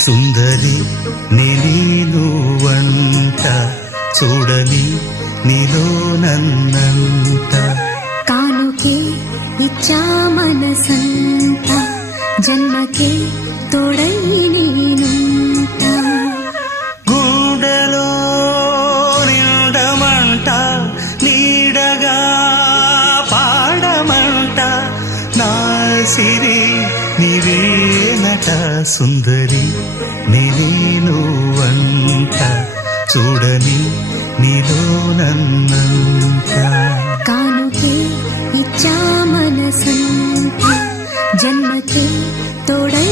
సుందరి నీను వంట చూడని నీలో నన్నంత కానుకే ఇచ్చా మనసంత జన్మకే తోడై నేనుంట గుండెలో నిండమంట నీడగా పాడమంట నా సిరి నీవేనట సుందరి నీను వంట చూడని నీలో నన్నంత కానుకే ఇచ్చా మనసంత జన్మకే తోడై